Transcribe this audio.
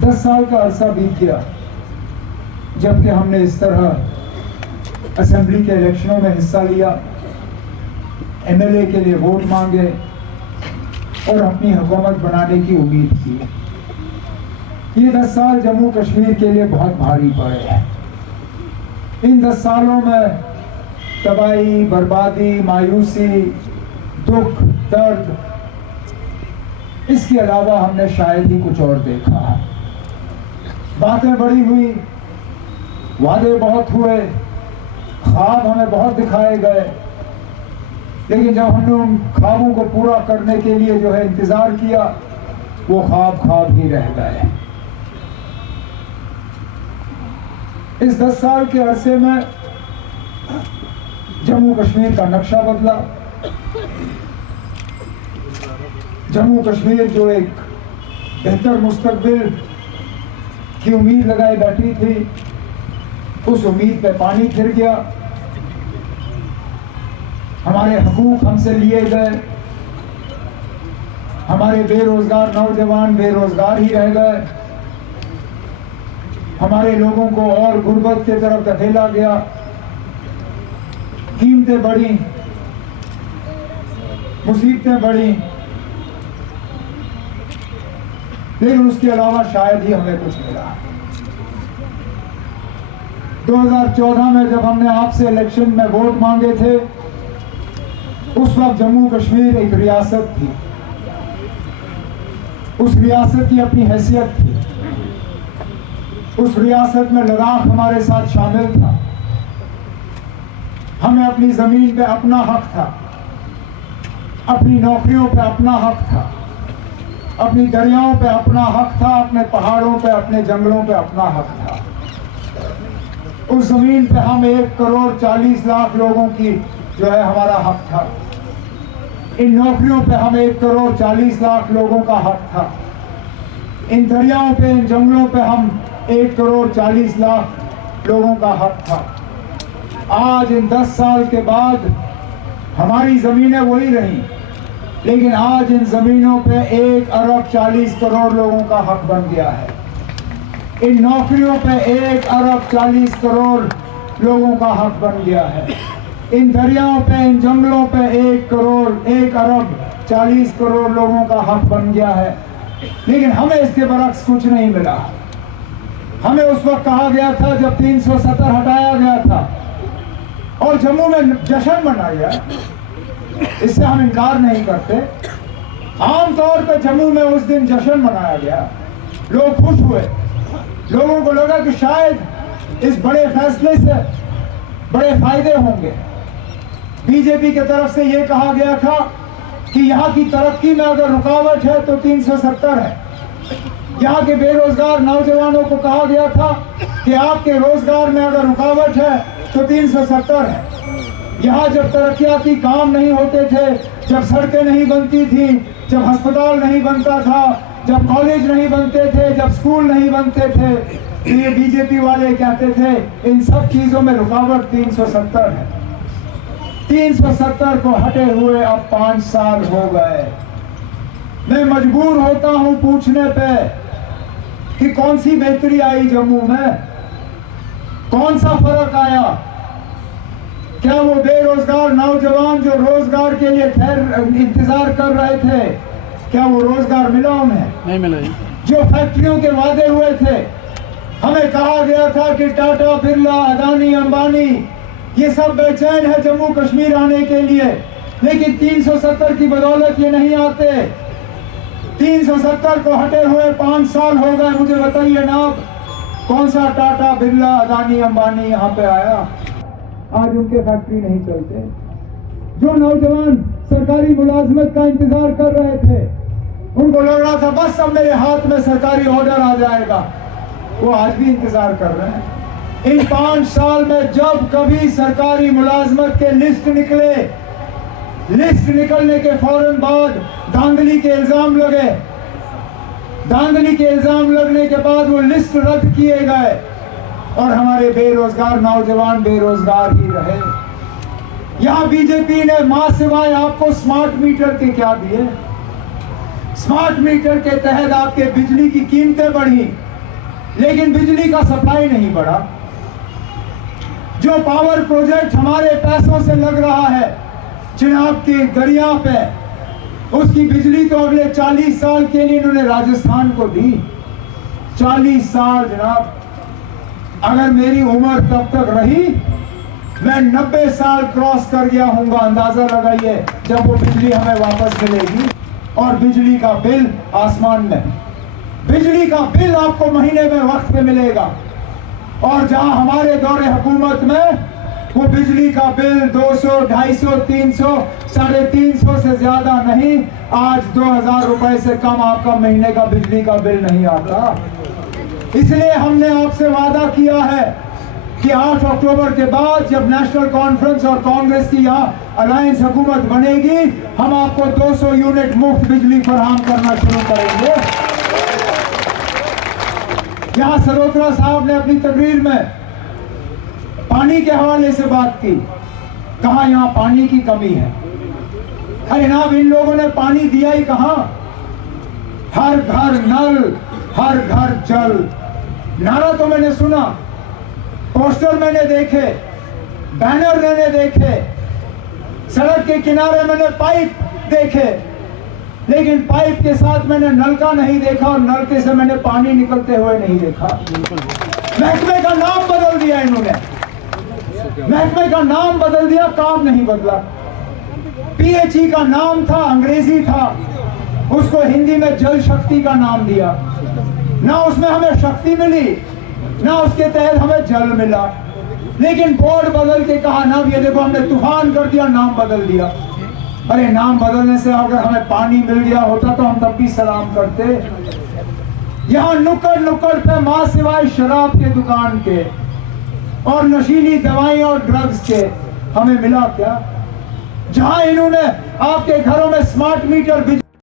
10 साल का अरसा बीत गया जबकि हमने इस तरह असेंबली के इलेक्शनों में हिस्सा लिया, एमएलए के लिए वोट मांगे और अपनी हुकूमत बनाने की उम्मीद की। ये 10 साल जम्मू कश्मीर के लिए बहुत भारी पड़े हैं। इन 10 सालों में तबाही, बर्बादी, मायूसी, दुख, दर्द, इसके अलावा हमने शायद ही कुछ और देखा। बातें बड़ी हुई, वादे बहुत हुए, ख्वाब हमें बहुत दिखाए गए, लेकिन जब हमने उन ख्वाबों को पूरा करने के लिए जो है इंतजार किया, वो ख्वाब ही रह गए। इस 10 साल के अरसे में जम्मू कश्मीर का नक्शा बदला। जम्मू कश्मीर जो एक बेहतर मुस्तकबिल की उम्मीद लगाई बैठी थी, उस उम्मीद पे पानी फिर गया। हमारे हकूक हमसे लिए गए, हमारे बेरोजगार नौजवान बेरोजगार ही रह गए, हमारे लोगों को और गुर्बत की तरफ धकेला गया। कीमतें बढ़ी, मुसीबतें बढ़ी, लेकिन उसके अलावा शायद ही हमें कुछ मिला। 2014 में जब हमने आपसे इलेक्शन में वोट मांगे थे, उस वक्त जम्मू कश्मीर एक रियासत थी, उस रियासत की अपनी हैसियत थी, उस रियासत में लद्दाख हमारे साथ शामिल था। हमें अपनी जमीन पे अपना हक था, अपनी नौकरियों पे अपना हक था, अपनी दरियाओं पे अपना हक था, अपने पहाड़ों पे, अपने जंगलों पे अपना हक था। उस जमीन पे हम 1,40,00,000 लोगों की जो है हमारा हक था। इन नौकरियों पे हम 1,40,00,000 लोगों का हक था। इन दरियाओं पे, इन जंगलों पे हम 1,40,00,000 लोगों का हक था। आज इन 10 साल के बाद हमारी जमीनें वही रही, लेकिन आज इन जमीनों पे 1,40,00,000 लोगों का हक बन गया है। इन नौकरियों पे 1,40,00,000 लोगों का हक बन गया है। इन दरियाओं पे, इन जंगलों पे 1,40,00,000 लोगों का हक बन गया है। लेकिन हमें इसके बरक्स कुछ नहीं मिला। हमें उस वक्त कहा गया था जब 370 हटाया गया था और जम्मू में जश्न मनाया, इससे हम इनकार नहीं करते। आमतौर पर जम्मू में उस दिन जश्न मनाया गया, लोग खुश हुए, लोगों को लगा कि शायद इस बड़े फैसले से बड़े फायदे होंगे। बीजेपी की तरफ से यह कहा गया था कि यहाँ की तरक्की में अगर रुकावट है तो 370 है। यहाँ के बेरोजगार नौजवानों को कहा गया था कि आपके रोजगार में अगर रुकावट है तो 370 है। यहाँ जब तरक्याती काम नहीं होते थे, जब सड़कें नहीं बनती थी, जब अस्पताल नहीं बनता था, जब कॉलेज नहीं बनते थे, जब स्कूल नहीं बनते थे, तो ये बीजेपी वाले कहते थे इन सब चीजों में रुकावट 370 है। 370 को हटे हुए अब 5 साल हो गए। मैं मजबूर होता हूं पूछने पे कि कौन सी बेहतरी आई जम्मू में, कौन सा फर्क आया? क्या वो बेरोजगार नौजवान जो रोजगार के लिए इंतजार कर रहे थे, क्या वो रोजगार मिला उन्हें? नहीं मिला। जो फैक्ट्रियों के वादे हुए थे, हमें कहा गया था कि टाटा, बिरला, अदानी, अंबानी ये सब बेचैन है जम्मू कश्मीर आने के लिए, लेकिन 370 की बदौलत ये नहीं आते। 370 को हटे हुए 5 साल हो गए। मुझे बताइए ना, कौन सा टाटा, बिरला, अदानी, अंबानी यहाँ पे आया? आज उनके फैक्ट्री नहीं चलते। जो नौजवान सरकारी मुलाजमत का इंतजार कर रहे थे, उनको लग रहा था बस अब मेरे हाथ में सरकारी ऑर्डर आ जाएगा, वो आज भी इंतजार कर रहे हैं। इन 5 साल में जब कभी सरकारी मुलाजमत के लिस्ट निकले, लिस्ट निकलने के फौरन बाद धांधली के इल्जाम लगे, धांधली के इल्जाम लगने के बाद वो लिस्ट रद्द किए गए और हमारे बेरोजगार नौजवान बेरोजगार ही रहे। यहाँ बीजेपी ने मां सिवाय आपको स्मार्ट मीटर के क्या दिए? स्मार्ट मीटर के तहत आपके बिजली की कीमतें बढ़ी, लेकिन बिजली का सप्लाई नहीं बढ़ा। जो पावर प्रोजेक्ट हमारे पैसों से लग रहा है चिनाब के दरिया पे, उसकी बिजली तो अगले 40 साल के लिए इन्होंने राजस्थान को दी। 40 साल जनाब, अगर मेरी उम्र तब तक रही, मैं 90 साल क्रॉस कर गया हूँगा, अंदाजा लगाइए जब वो बिजली हमें वापस मिलेगी। और बिजली का बिल आसमान में, बिजली का बिल आपको महीने में वक्त पे मिलेगा। और जहां हमारे दौरे हुकूमत में वो बिजली का बिल 200, 250, 300, 350 से ज्यादा नहीं, आज 2000 रुपए से कम आपका महीने का बिजली का बिल नहीं आता। इसलिए हमने आपसे वादा किया है कि 8 अक्टूबर के बाद जब नेशनल कॉन्फ्रेंस और कांग्रेस की यहाँ अलायंस हुकूमत बनेगी, हम आपको 200 यूनिट मुफ्त बिजली फराहम करना शुरू करेंगे। यहाँ सरोत्रा साहब ने अपनी तकरीर में पानी के हवाले से बात की, कहा यहाँ पानी की कमी है। अरे जनाब, इन लोगों ने पानी दिया ही कहां? हर घर नल, हर घर जल। नारा तो मैंने सुना, पोस्टर मैंने देखे, बैनर मैंने देखे, सड़क के किनारे मैंने पाइप देखे, लेकिन पाइप के साथ मैंने नलका नहीं देखा और नलके से मैंने पानी निकलते हुए नहीं देखा। महकमे का नाम बदल दिया इन्होंने, महकमे का नाम बदल दिया, काम नहीं बदला। PHE का नाम था, अंग्रेजी था, उसको हिंदी में जल शक्ति का नाम दिया। ना उसमें हमें शक्ति मिली, ना उसके तहत हमें जल मिला। लेकिन बोर्ड बदल के कहा नाम, ये देखो हमने तूफान कर दिया, नाम बदल दिया। अरे नाम बदलने से अगर हमें पानी मिल गया होता तो हम तब भी सलाम करते। यहाँ नुक्कड़ नुक्कड़ पे मां सिवाय शराब के दुकान के और नशीली दवाइयां और ड्रग्स के हमें मिला क्या? जहां इन्होंने आपके घरों में स्मार्ट मीटर